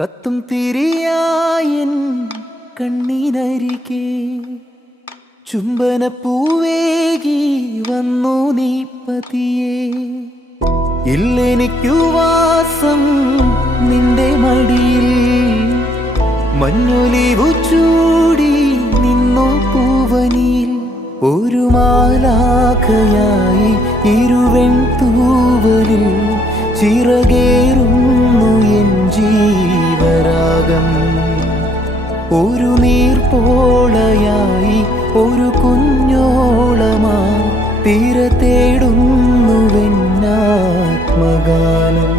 കത്തും തിരിയായൻ കണ്ണീനരികെ ചുംബനപ്പൂവേകി വന്നു നീ പതിയെ. ഇല്ലെനിക്കു വാസം നിന്റെ മടിയിൽ, മഞ്ഞുലിവു ചൂടി നിന്നു പൂവനിൽ. ഒരു മാലാഖയായി ഇരുവെൺ തൂവലിൽ ചിറകേറുന്നു എൻ ജീവരാഗം. ഒരു നീർപ്പോളയായി ഒരു കുഞ്ഞോളമാ തിര തേടുന്നുവെന്നാത്മഗാനം.